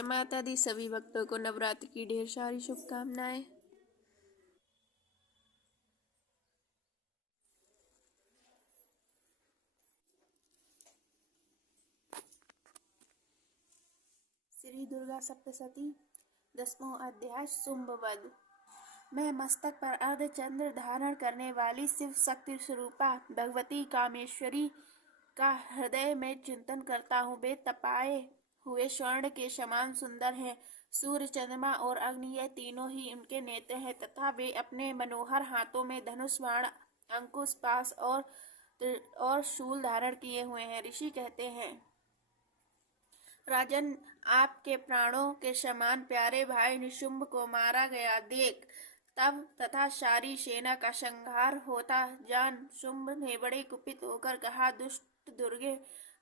जय माता दी। सभी भक्तों को नवरात्रि की ढेर सारी शुभकामनाएं। श्री दुर्गा सप्तशती 10वां अध्याय शुंभवध। मैं मस्तक पर अर्धचंद्र धारण करने वाली शिव शक्ति स्वरूपा भगवती कामेश्वरी का हृदय में चिंतन करता हूँ। वे तपाए हुए स्वर्ण के समान सुंदर हैं। सूर्य, चंद्रमा और अग्नि, ये तीनों ही उनके नेत्र हैं तथा वे अपने मनोहर हाथों में धनुष, बाण, अंकुश, पाश और शूल धारण किए हुए हैं। ऋषि कहते हैं, राजन, आपके प्राणों के समान प्यारे भाई निशुंभ को मारा गया देख तब तथा सारी सेना का संहार होता जान शुंभ ने बड़े कुपित होकर कहा, दुष्ट दुर्गे,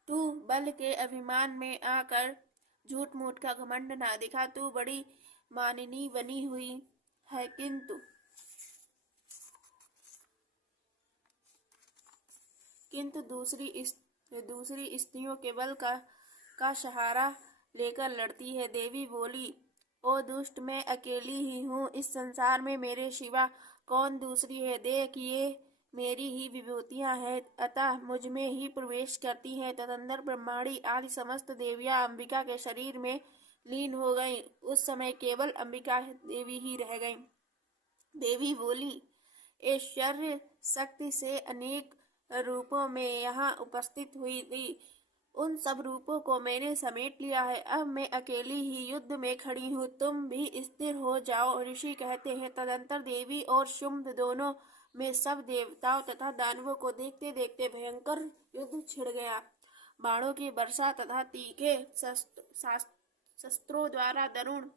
तू बल के अभिमान में आकर झूठ मूठ का घमंड ना दिखा। तू बड़ी मानिनी बनी हुई है, किंतु दूसरी स्त्रियों के बल का सहारा लेकर लड़ती है। देवी बोली, ओ दुष्ट, मैं अकेली ही हूँ। इस संसार में मेरे सिवा कौन दूसरी है। देख, ये मेरी ही विभूतियाँ हैं, अतः मुझ में ही प्रवेश करती हैं। तदंतर ब्रह्माणी आदि समस्त देवियाँ अंबिका के शरीर में लीन हो गईं। उस समय केवल अंबिका देवी ही रह गईं। देवी बोली, ऐश्वर्य शक्ति से अनेक रूपों में यहाँ उपस्थित हुई थी। उन सब रूपों को मैंने समेट लिया है। अब मैं अकेली ही युद्ध में खड़ी हूँ। तुम भी स्थिर हो जाओ। ऋषि कहते हैं, तदंतर देवी और शुंभ दोनों में सब देवताओं तथा दानवों को देखते देखते भयंकर युद्ध छिड़ गया। बाणों की वर्षा तथा तीखे शस्त्रों द्वारा दारुण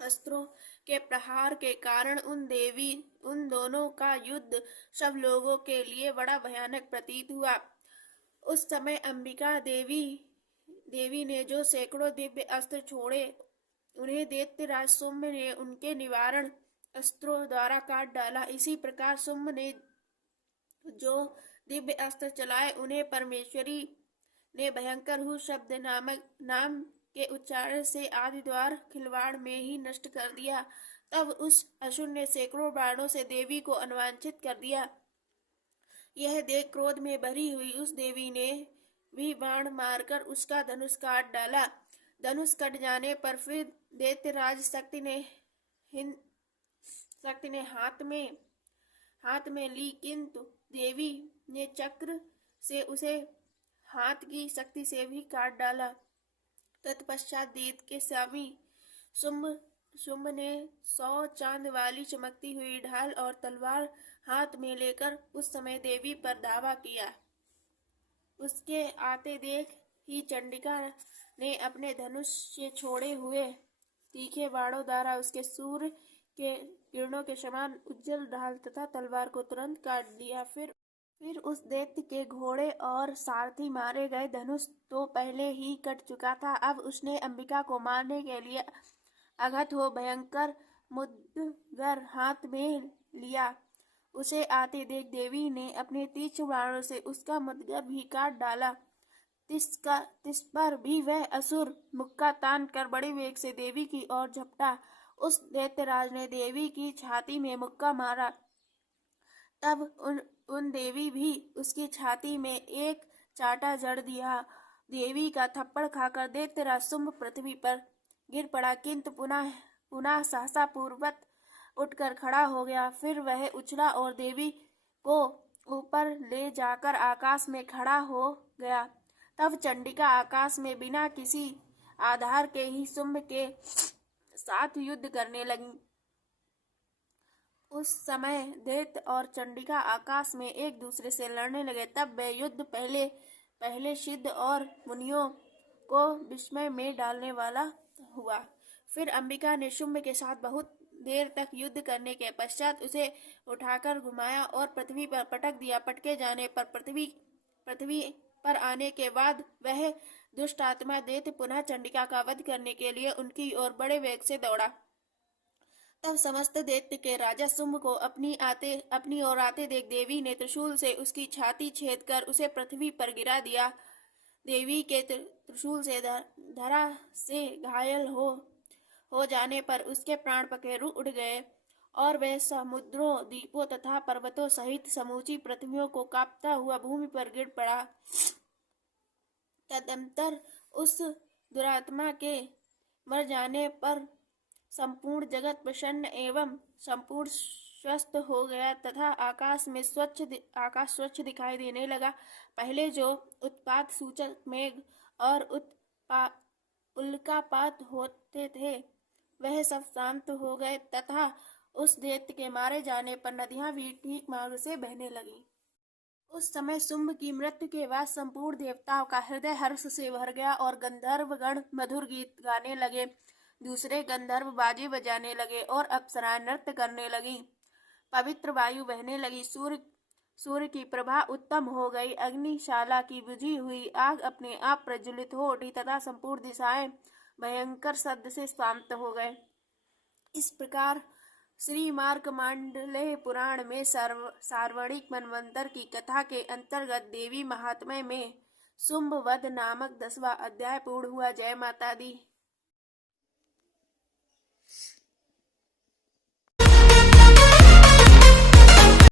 अस्त्रों के प्रहार के कारण उन दोनों का युद्ध सब लोगों के लिए बड़ा भयानक प्रतीत हुआ। उस समय अंबिका देवी ने जो सैकड़ों दिव्य अस्त्र छोड़े, उन्हें दैत्यराज शुंभ ने उनके निवारण अस्त्रों द्वारा काट डाला। इसी प्रकार शुंभ ने जो दिव्य अस्त्र चलाए, उन्हें परमेश्वरी ने भयंकर हु शब्द नाम के उच्चारण से आदि द्वार खिलवाड़ में ही नष्ट कर दिया। तब उस असुर ने सैकड़ों बाणों से देवी को अनवांछित कर दिया। यह देख क्रोध में भरी हुई उस देवी ने भी बाण मारकर उसका धनुष काट डाला। धनुष कट जाने पर फिर दैत्यराज शक्ति ने हाथ में ली, किंतु देवी ने चक्र से उसे हाथ की शक्ति से भी काट डाला। तत्पश्चात दैत्य के स्वामी शुंभ ने 100 चांद वाली चमकती हुई ढाल और तलवार हाथ में लेकर उस समय देवी पर धावा किया। उसके आते देख ही चंडिका ने अपने धनुष से छोड़े हुए तीखे बाणों द्वारा उसके सूर्य के किरणों के समान उज्जवल ढाल तथा तलवार को तुरंत काट दिया। फिर उस दैत्य के घोड़े और सारथी मारे गए। धनुष तो पहले ही कट चुका था। अब उसने अंबिका को मारने के लिए आघत हो भयंकर मुद्गर हाथ में लिया। उसे आते देख देवी ने अपने तीक्ष्ण बाणों से उसका मुद्गर भी काट डाला। तिस पर भी वह असुर मुक्का तान कर बड़े वेग से देवी की ओर झपटा। उस दैत्यराज ने देवी की छाती में मुक्का मारा। तब उन देवी भी उसकी छाती में एक चाटा जड़ दिया। देवी का थप्पड़ खाकर दैत्यराज शुंभ पृथ्वी पर गिर पड़ा, किंतु पुनः सहसा पूर्ववत उठकर खड़ा हो गया। फिर वह उछला और देवी को ऊपर ले जाकर आकाश में खड़ा हो गया। तब चंडिका आकाश में बिना किसी आधार के ही शुंभ के साथ युद्ध करने लगी। उस समय दैत्य और चंडिका आकाश में एक दूसरे से लड़ने लगे। तब वह युद्ध पहले सिद्ध और मुनियों को विस्मय में डालने वाला हुआ। फिर अंबिका ने शुंभ के साथ बहुत देर तक युद्ध करने के पश्चात उसे उठाकर घुमाया और पृथ्वी पर पटक दिया। पटके जाने पर पृथ्वी पर आने के बाद वह दुष्ट आत्मा दैत्य पुनः चंडिका का वध करने के लिए उनकी ओर बड़े वेग से दौड़ा। तब समस्त दैत्य के राजा शुंभ को अपनी ओर आते देख देवी ने त्रिशूल से उसकी छाती छेद कर उसे पृथ्वी पर गिरा दिया। देवी के त्रिशूल से धरा से घायल हो जाने पर उसके प्राण पखेरु उड़ गए और वह समुद्रों, द्वीपों तथा पर्वतों सहित समूची पृथ्वियों को कांपता हुआ भूमि पर गिर पड़ा। तदंतर उस दुरात्मा के मर जाने पर संपूर्ण जगत प्रसन्न एवं संपूर्ण स्वस्थ हो गया तथा आकाश स्वच्छ दिखाई देने लगा। पहले जो उत्पात सूचक मेघ और उल्कापात होते थे वह सब शांत हो गए तथा उस दैत्य के मारे जाने पर नदियां भी ठीक मार्ग से बहने लगी। उस समय शुंभ की मृत्यु के बाद संपूर्ण देवताओं का हृदय हर्ष से भर गया और गंधर्व गण मधुर गीत गाने लगे। दूसरे गंधर्व बाजे बजाने लगे और अप्सराएं नृत्य करने लगी। पवित्र वायु बहने लगी। सूर्य की प्रभा उत्तम हो गई। अग्निशाला की बुझी हुई आग अपने आप प्रज्वलित हो उठी तथा संपूर्ण दिशाएं भयंकर शब्द से शांत हो गए। इस प्रकार श्री मार्कंडेय पुराण में सार्वणिक मनवंतर की कथा के अंतर्गत देवी महात्म्य में शुंभ वध नामक 10वां अध्याय पूर्ण हुआ। जय माता दी।